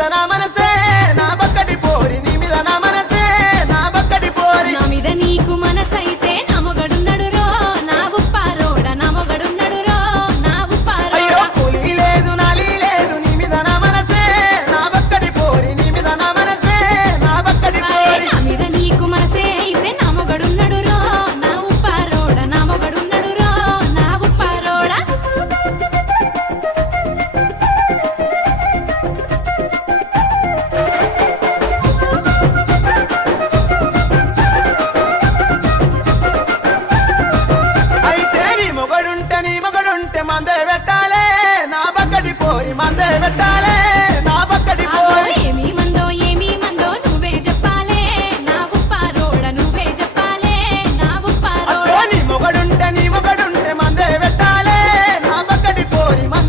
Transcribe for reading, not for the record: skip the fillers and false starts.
మీద నా మనసే నా బక్కటి పోరి నీ మీద నా మనసే నా బక్కటి పోరి నా మీద నీకు మనసైతే నా మొగడున్నడు రో నా ఉప్పారోడ నా మొగడున్నడు రో నా అయ్యో ఉప్పారోడ పులి లేదు నాలి లేదు నీ మీద నా మనసే నా బక్కటి పోరి నీ మీద నా మనసే నా బక్కటి అరే పోరి నా మీద నీకు మనసే అయితే నా మొగడున్నడు రో నా ఉప్పారోడ నా మొగడున్నడు రో నా ఉప్పారోడ అయితే నీ మొగడుంటే మందే పెట్టాలే నా బక్కటి పోరి మందే పెట్టాలే